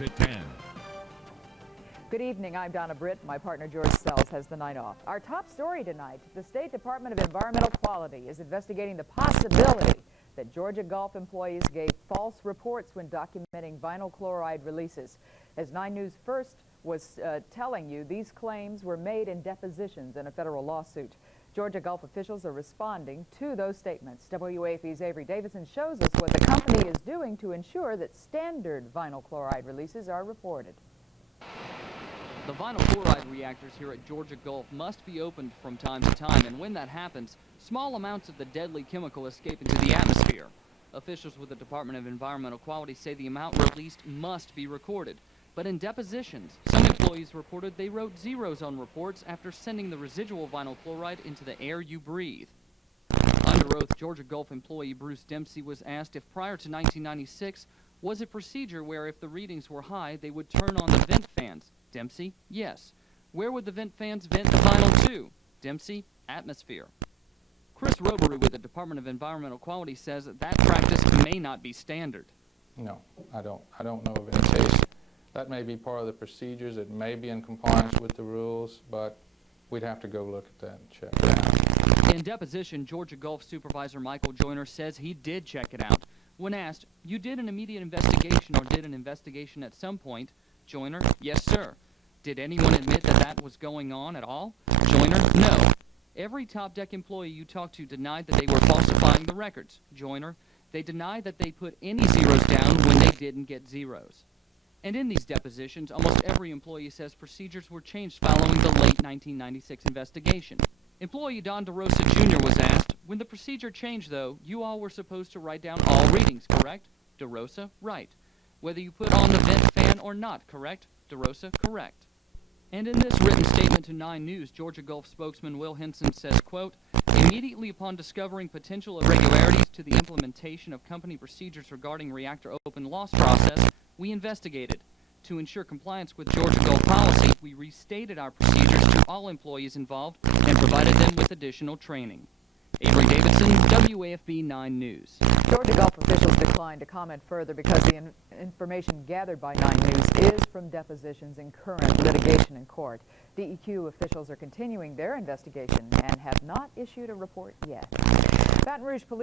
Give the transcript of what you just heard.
News at 10. Good evening, I'm Donna Britt. My partner George Sells has the night off. Our top story tonight, the State Department of Environmental Quality is investigating the possibility that Georgia Gulf employees gave false reports when documenting vinyl chloride releases. As 9 News First was telling you, these claims were made in depositions in a federal lawsuit. Georgia Gulf officials are responding to those statements. WAFB's Avery Davidson shows us what the company is doing to ensure that standard vinyl chloride releases are reported. The vinyl chloride reactors here at Georgia Gulf must be opened from time to time, and when that happens, small amounts of the deadly chemical escape into the atmosphere. Officials with the Department of Environmental Quality say the amount released must be recorded. But in depositions, some employees reported they wrote zeros on reports after sending the residual vinyl chloride into the air you breathe. Under oath, Georgia Gulf employee Bruce Dempsey was asked if prior to 1996 was a procedure where if the readings were high, they would turn on the vent fans. Dempsey, yes. Where would the vent fans vent the vinyl to? Dempsey, atmosphere. Chris Robery with the Department of Environmental Quality says that practice may not be standard. No, I don't know of any case. That may be part of the procedures. It may be in compliance with the rules, but we'd have to go look at that and check it out. In deposition, Georgia Gulf Supervisor Michael Joyner says he did check it out. When asked, you did an immediate investigation or did an investigation at some point? Joyner, yes, sir. Did anyone admit that that was going on at all? Joyner, no. Every top deck employee you talked to denied that they were falsifying the records. Joyner, they denied that they put any zeros down when they didn't get zeros. And in these depositions, almost every employee says procedures were changed following the late 1996 investigation. Employee Don DeRosa Jr. was asked, when the procedure changed, though, you all were supposed to write down all readings, correct? DeRosa, right. Whether you put on the vent fan or not, correct? DeRosa, correct. And in this written statement to 9 News, Georgia Gulf spokesman Will Henson says, quote, immediately upon discovering potential irregularities to the implementation of company procedures regarding reactor open loss process, we investigated. To ensure compliance with Georgia Gulf policy, we restated our procedures to all employees involved and provided them with additional training. Avery Davidson, WAFB 9 News. Georgia Gulf officials declined to comment further because the information gathered by 9 News is from depositions in current litigation in court. DEQ officials are continuing their investigation and have not issued a report yet. Baton Rouge Police